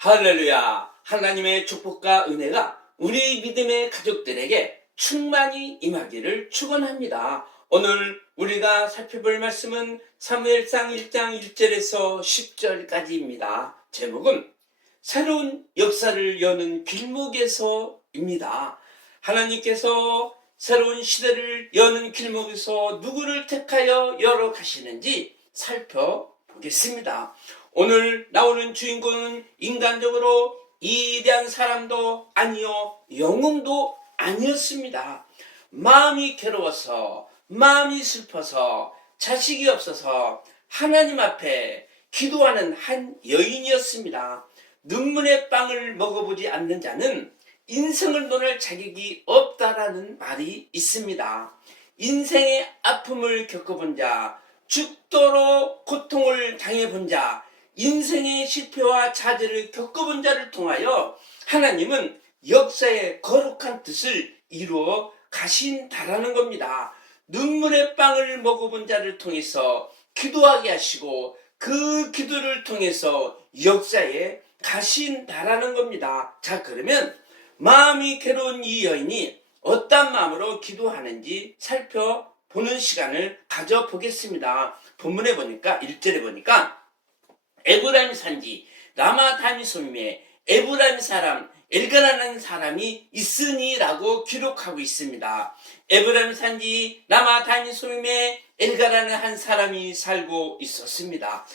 할렐루야! 하나님의 축복과 은혜가 우리 믿음의 가족들에게 충만히 임하기를 축원합니다. 오늘 우리가 살펴볼 말씀은 사무엘상 1장 1절에서 10절까지입니다. 제목은 새로운 역사를 여는 길목에서입니다. 하나님께서 새로운 시대를 여는 길목에서 누구를 택하여 열어 가시는지 살펴보겠습니다. 오늘 나오는 주인공은 인간적으로 이대한 사람도 아니요 영웅도 아니었습니다. 마음이 괴로워서, 마음이 슬퍼서, 자식이 없어서 하나님 앞에 기도하는 한 여인이었습니다. 눈물의 빵을 먹어보지 않는 자는 인생을 논할 자격이 없다라는 말이 있습니다. 인생의 아픔을 겪어본 자, 죽도록 고통을 당해본 자, 인생의 실패와 좌절을 겪어본 자를 통하여 하나님은 역사의 거룩한 뜻을 이루어 가신다라는 겁니다. 눈물의 빵을 먹어본 자를 통해서 기도하게 하시고 그 기도를 통해서 역사에 가신다라는 겁니다. 자, 그러면 마음이 괴로운 이 여인이 어떤 마음으로 기도하는지 살펴보는 시간을 가져보겠습니다. 본문에 보니까 1절에 보니까 에브라임 산지 라마 다미솜에 에브라임 사람 엘가라는 사람이 있으니라고 기록하고 있습니다. 에브라임 산지 라마 다미솜에 엘가라는 한 사람이 살고 있었습니다.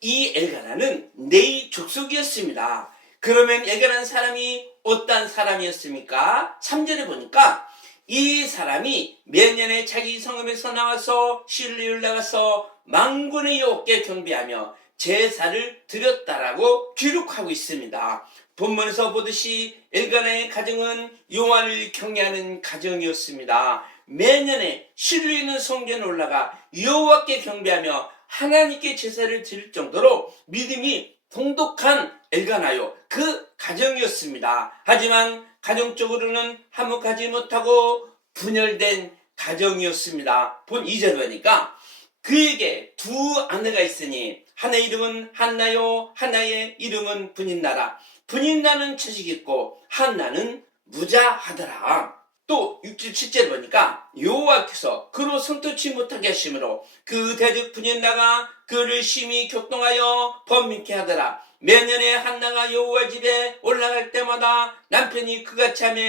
이 엘가라는 네이 족속이었습니다. 그러면 엘가라는 사람이 어떤 사람이었습니까? 3절에 보니까 이 사람이 매년에 자기 성읍에서 나와서 실리를 나가서 만군의 여호와께 경배하며 제사를 드렸다라고 기록하고 있습니다. 본문에서 보듯이 엘가나의 가정은 여호와를 경외하는 가정이었습니다. 매년에 실로 있는 성전에 올라가 여호와께 경배하며 하나님께 제사를 드릴 정도로 믿음이 동독한 엘가나요, 그 가정이었습니다. 하지만 가정적으로는 화목하지 못하고 분열된 가정이었습니다. 본 2절 보니까 그에게 두 아내가 있으니 하나의 이름은 한나요, 하나의 이름은 분인나라. 분인나는 자식이 있고 한나는 무자하더라. 또 6절 7절 보니까 여호와께서 그로 성토치 못하게 하심으로 그 대적 분인나가 그를 심히 격동하여 번민케 하더라. 매년에 한나가 여호와 집에 올라갈 때마다 남편이 그같이 하며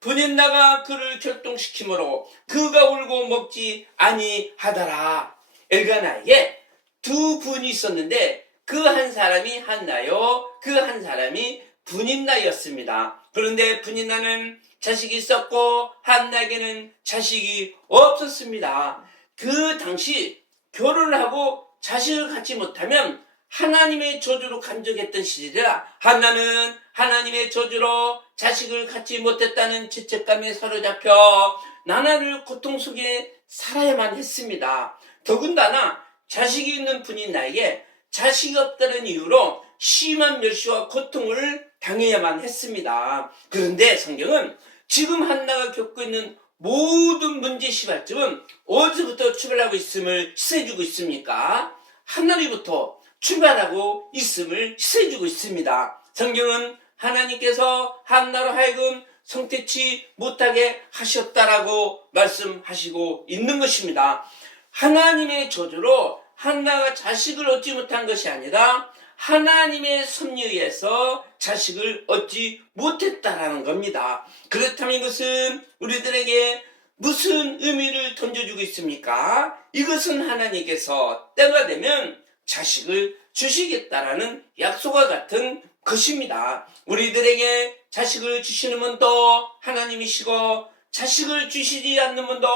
분인나가 그를 격동시키므로 그가 울고 먹지 아니하더라. 엘가나에게 두 분이 있었는데 그 한 사람이 한나요, 그 한 사람이 분인나였습니다. 그런데 분인나는 자식이 있었고 한나에게는 자식이 없었습니다. 그 당시 결혼을 하고 자식을 갖지 못하면 하나님의 저주로 간적했던 시절이라 한나는 하나님의 저주로 자식을 갖지 못했다는 죄책감에 사로잡혀 나날을 고통 속에 살아야만 했습니다. 더군다나 자식이 있는 분인 나에게 자식이 없다는 이유로 심한 멸시와 고통을 당해야만 했습니다. 그런데 성경은 지금 한나가 겪고 있는 모든 문제 시발점은 어디서부터 출발하고 있음을 시사해주고 있습니까? 하나님부터 출발하고 있음을 시사해주고 있습니다. 성경은 하나님께서 한나로 하여금 성택치 못하게 하셨다라고 말씀하시고 있는 것입니다. 하나님의 저주로 한나가 자식을 얻지 못한 것이 아니라 하나님의 섭리에 의해서 자식을 얻지 못했다라는 겁니다. 그렇다면 이것은 우리들에게 무슨 의미를 던져주고 있습니까? 이것은 하나님께서 때가 되면 자식을 주시겠다라는 약속과 같은 것입니다. 우리들에게 자식을 주시는 분도 하나님이시고 자식을 주시지 않는 분도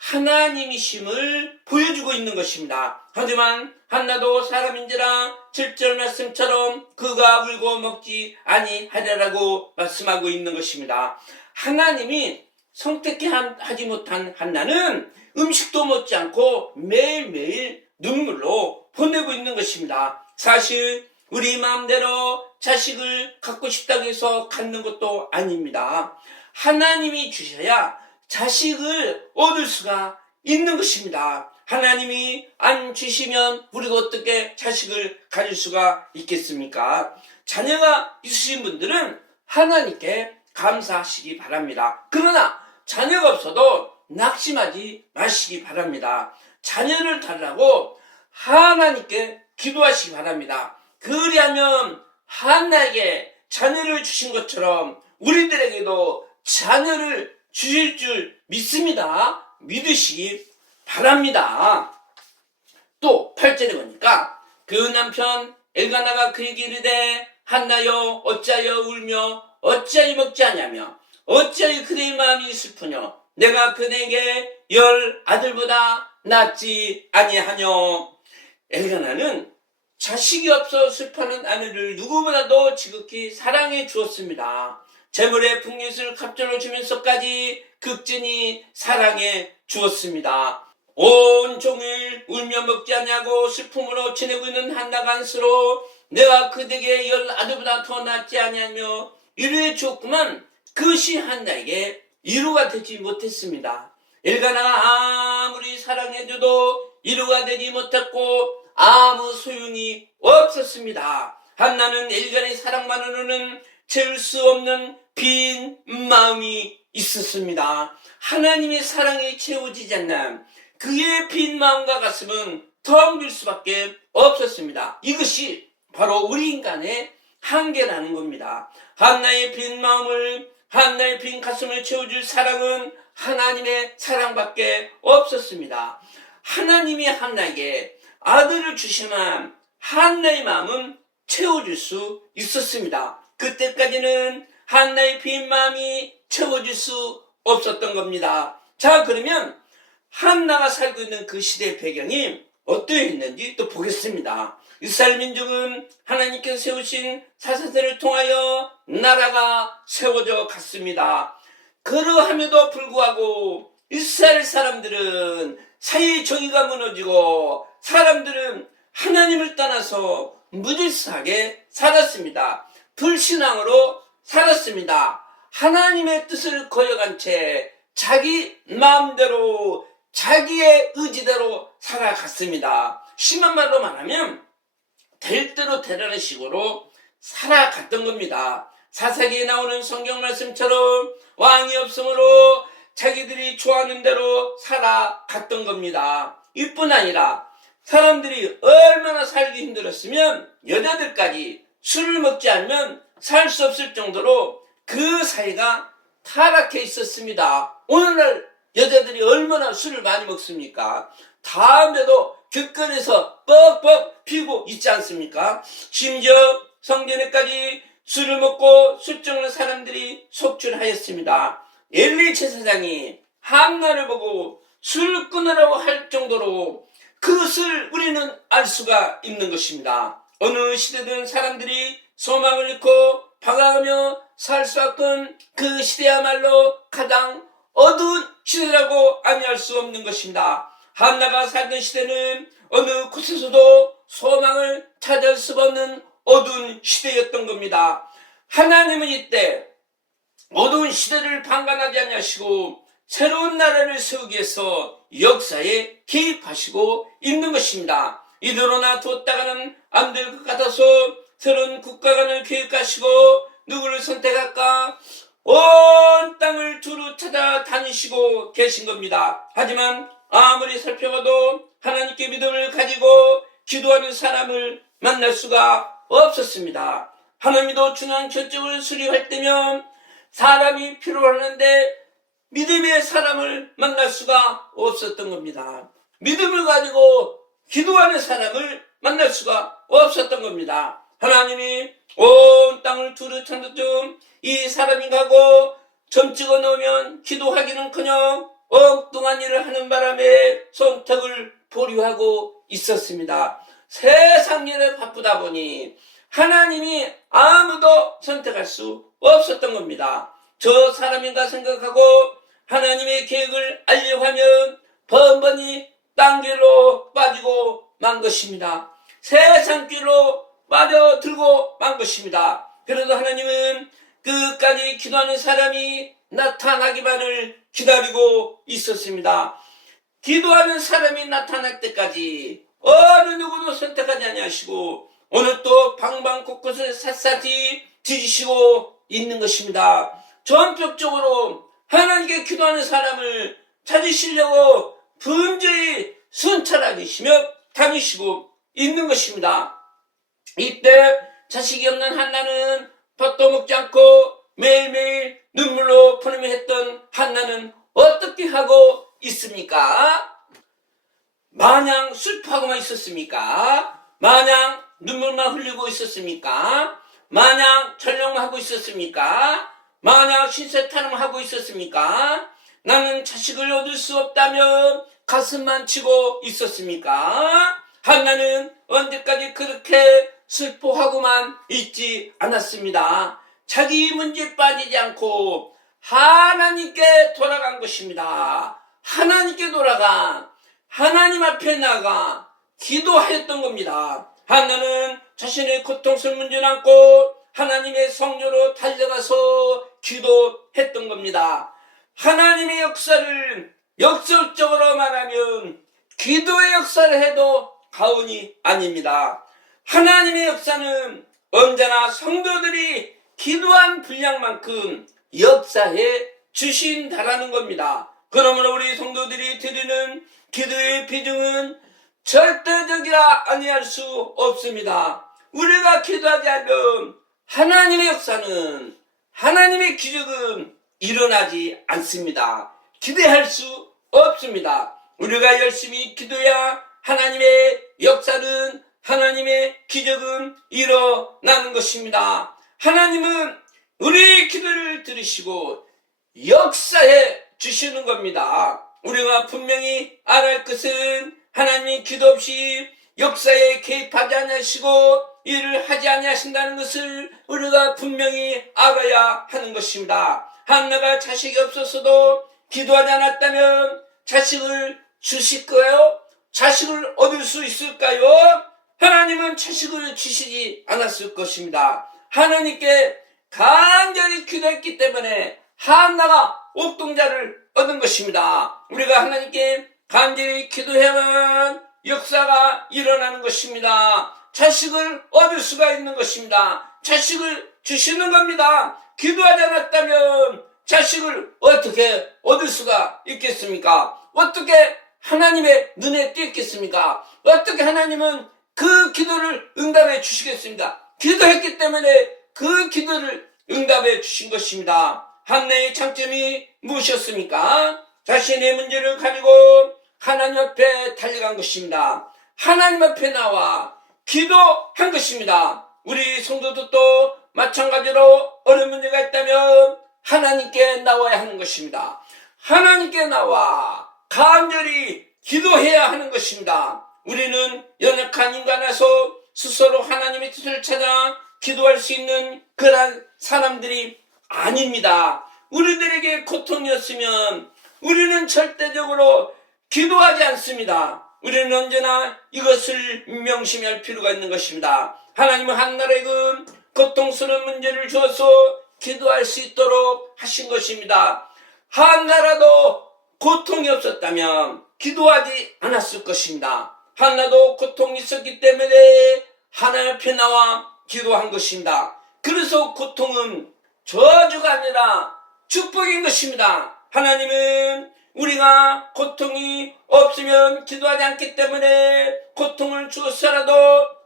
하나님이심을 보여주고 있는 것입니다. 하지만 한나도 사람인지라 7절 말씀처럼 그가 울고 먹지 아니하리라고 말씀하고 있는 것입니다. 하나님이 선택해 하지 못한 한나는 음식도 먹지 않고 매일매일 눈물로 보내고 있는 것입니다. 사실 우리 마음대로 자식을 갖고 싶다고 해서 갖는 것도 아닙니다. 하나님이 주셔야 자식을 얻을 수가 있는 것입니다. 하나님이 안 주시면 우리가 어떻게 자식을 가질 수가 있겠습니까? 자녀가 있으신 분들은 하나님께 감사하시기 바랍니다. 그러나 자녀가 없어도 낙심하지 마시기 바랍니다. 자녀를 달라고 하나님께 기도하시기 바랍니다. 그리하면 한나에게 자녀를 주신 것처럼 우리들에게도 자녀를 주실 줄 믿습니다. 믿으시기 바랍니다. 또 8절에 보니까 그 남편 엘가나가 그에게 이르되 한나여 어찌하여 울며 어찌하여 먹지 않냐며 어찌하여 그대의 마음이 슬프냐 내가 그대에게 10 아들보다 낫지 아니하뇨. 엘가나는 자식이 없어 슬퍼하는 아내를 누구보다도 지극히 사랑해 주었습니다. 재물의 풍요를 갑절로 주면서까지 극진히 사랑해 주었습니다. 온 종일 울며 먹지 않냐고 슬픔으로 지내고 있는 한나가 안쓰러 내가 그대에게 10 아들보다 더 낫지 아니하며 이루어 주었구만. 그것이 한나에게 이루가 되지 못했습니다. 엘가나가 아무리 사랑해줘도 이루가 되지 못했고 아무 소용이 없었습니다. 한나는 엘가나의 사랑만으로는 채울 수 없는 빈 마음이 있었습니다. 하나님의 사랑이 채워지지 않는 그의 빈 마음과 가슴은 텅 빌 수밖에 없었습니다. 이것이 바로 우리 인간의 한계라는 겁니다. 한나의 빈 마음을, 한나의 빈 가슴을 채워줄 사랑은 하나님의 사랑밖에 없었습니다. 하나님이 한나에게 아들을 주시면 한나의 마음은 채워줄 수 있었습니다. 그때까지는 한나의 빈 마음이 채워질 수 없었던 겁니다. 자, 그러면 한나가 살고 있는 그 시대의 배경이 어떠했는지 또 보겠습니다. 이스라엘 민족은 하나님께서 세우신 사사들을 통하여 나라가 세워져 갔습니다. 그러함에도 불구하고 이스라엘 사람들은 사회의 정의가 무너지고 사람들은 하나님을 떠나서 무질서하게 살았습니다. 불신앙으로 살았습니다. 하나님의 뜻을 거역한 채 자기 마음대로 자기의 의지대로 살아갔습니다. 심한 말로 말하면 될 대로 되라는 식으로 살아갔던 겁니다. 사사기에 나오는 성경 말씀처럼 왕이 없으므로 자기들이 좋아하는 대로 살아갔던 겁니다. 이뿐 아니라 사람들이 얼마나 살기 힘들었으면 여자들까지 술을 먹지 않으면 살 수 없을 정도로 그 사이가 타락해 있었습니다. 오늘날 여자들이 얼마나 술을 많이 먹습니까? 담배도 길거리에서 뻑뻑 피우고 있지 않습니까? 심지어 성전에까지 술을 먹고 술정하는 사람들이 속출하였습니다. 엘리 제사장이 한나를 보고 술을 끊으라고 할 정도로 그것을 우리는 알 수가 있는 것입니다. 어느 시대든 사람들이 소망을 잃고 방황하며 살 수 없던 그 시대야말로 가장 어두운 시대라고 아니할 수 없는 것입니다. 한나가 살던 시대는 어느 곳에서도 소망을 찾을 수 없는 어두운 시대였던 겁니다. 하나님은 이때 어두운 시대를 방관하지 아니하시고 새로운 나라를 세우기 위해서 역사에 개입하시고 있는 것입니다. 이대로 놔두었다가는 안 될 것 같아서 새로운 국가관을 계획하시고 누구를 선택할까? 온 땅을 두루 찾아다니시고 계신 겁니다. 하지만 아무리 살펴봐도 하나님께 믿음을 가지고 기도하는 사람을 만날 수가 없었습니다. 하나님도 중요한 결정을 수립할 때면 사람이 필요하는데 믿음의 사람을 만날 수가 없었던 겁니다. 믿음을 가지고 기도하는 사람을 만날 수가 없었던 겁니다. 하나님이 온 땅을 두루 찾는 이 사람이 가고 점 찍어 놓으면 기도하기는커녕 엉뚱한 일을 하는 바람에 선택을 보류하고 있었습니다. 세상 일에 바쁘다 보니 하나님이 아무도 선택할 수 없었던 겁니다. 저 사람인가 생각하고 하나님의 계획을 알려고 하면 번번이 딴 길로 빠지고 만 것입니다. 세상 길로 빠져들고 만 것입니다. 그래도 하나님은 끝까지 기도하는 사람이 나타나기만을 기다리고 있었습니다. 기도하는 사람이 나타날 때까지 어느 누구도 선택하지 아니하시고 오늘 또 방방 곳곳을 샅샅이 뒤지시고 있는 것입니다. 전격적으로 하나님께 기도하는 사람을 찾으시려고 분주히 순찰하시며 다니시고 있는 것입니다. 이때 자식이 없는 한나는 젖도 먹지 않고 매일매일 눈물로 푸념을 했던 한나는 어떻게 하고 있습니까? 마냥 슬퍼하고만 있었습니까? 마냥 눈물만 흘리고 있었습니까? 마냥 전령하고 있었습니까? 마냥 신세탄음하고 있었습니까? 나는 자식을 얻을 수 없다며 가슴만 치고 있었습니까? 한나는 언제까지 그렇게 슬퍼하고만 있지 않았습니다. 자기 문제에 빠지지 않고 하나님께 돌아간 것입니다. 하나님께 돌아가 하나님 앞에 나가 기도하였던 겁니다. 한나는 자신의 고통스러운 문제를 안고 하나님의 성전으로 달려가서 기도했던 겁니다. 하나님의 역사를 역설적으로 말하면 기도의 역사를 해도 과언이 아닙니다. 하나님의 역사는 언제나 성도들이 기도한 분량만큼 역사해 주신다라는 겁니다. 그러므로 우리 성도들이 드리는 기도의 비중은 절대적이라 아니할 수 없습니다. 우리가 기도하지 않으면 하나님의 역사는 하나님의 기적은 일어나지 않습니다. 기대할 수 없습니다. 우리가 열심히 기도해야 하나님의 역사는 하나님의 기적은 일어나는 것입니다. 하나님은 우리의 기도를 들으시고 역사해 주시는 겁니다. 우리가 분명히 알아야 할 것은 하나님이 기도 없이 역사에 개입하지 아니하시고 일을 하지 아니하신다는 것을 우리가 분명히 알아야 하는 것입니다. 한나가 자식이 없었어도 기도하지 않았다면 자식을 주실까요? 자식을 얻을 수 있을까요? 하나님은 자식을 주시지 않았을 것입니다. 하나님께 간절히 기도했기 때문에 한나가 옥동자를 얻은 것입니다. 우리가 하나님께 간절히 기도해야만 역사가 일어나는 것입니다. 자식을 얻을 수가 있는 것입니다. 자식을 주시는 겁니다. 기도하지 않았다면 자식을 어떻게 얻을 수가 있겠습니까? 어떻게 하나님의 눈에 띄겠습니까? 어떻게 하나님은 그 기도를 응답해 주시겠습니까? 기도했기 때문에 그 기도를 응답해 주신 것입니다. 한나의 장점이 무엇이었습니까? 자신의 문제를 가지고 하나님 앞에 달려간 것입니다. 하나님 앞에 나와 기도한 것입니다. 우리 성도들도 마찬가지로 어려운 문제가 있다면 하나님께 나와야 하는 것입니다. 하나님께 나와 간절히 기도해야 하는 것입니다. 우리는 연약한 인간에서 스스로 하나님의 뜻을 찾아 기도할 수 있는 그런 사람들이 아닙니다. 우리들에게 고통이었으면 우리는 절대적으로 기도하지 않습니다. 우리는 언제나 이것을 명심할 필요가 있는 것입니다. 하나님은 한나라에 그 고통스러운 문제를 주어서 기도할 수 있도록 하신 것입니다. 한나라도 고통이 없었다면 기도하지 않았을 것입니다. 한나도 고통이 있었기 때문에 하나님 앞에 나와 기도한 것입니다. 그래서 고통은 저주가 아니라 축복인 것입니다. 하나님은 우리가 고통이 없으면 기도하지 않기 때문에 고통을 주었어라도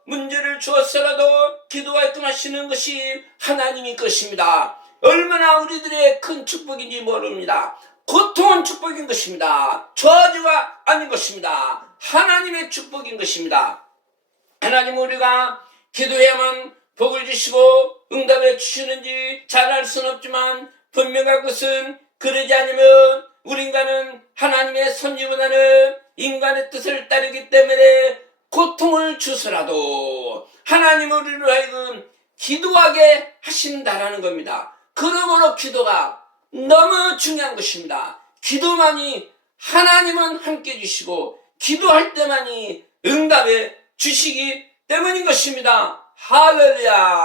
문제를 주었어라도 기도하였던 하시는 것이 하나님의 것입니다. 얼마나 우리들의 큰 축복인지 모릅니다. 고통은 축복인 것입니다. 저주가 아닌 것입니다. 하나님의 축복인 것입니다. 하나님 우리가 기도해야만 복을 주시고 응답해 주시는지 잘 알 수는 없지만 분명한 것은 그러지 않으면 우리 인간은 하나님의 섭리보다는 인간의 뜻을 따르기 때문에 고통을 주서라도 하나님은 우리를 하여금 기도하게 하신다라는 겁니다. 그러므로 기도가 너무 중요한 것입니다. 기도만이 하나님은 함께 해주시고 기도할 때만이 응답해 주시기 때문인 것입니다. 할렐루야.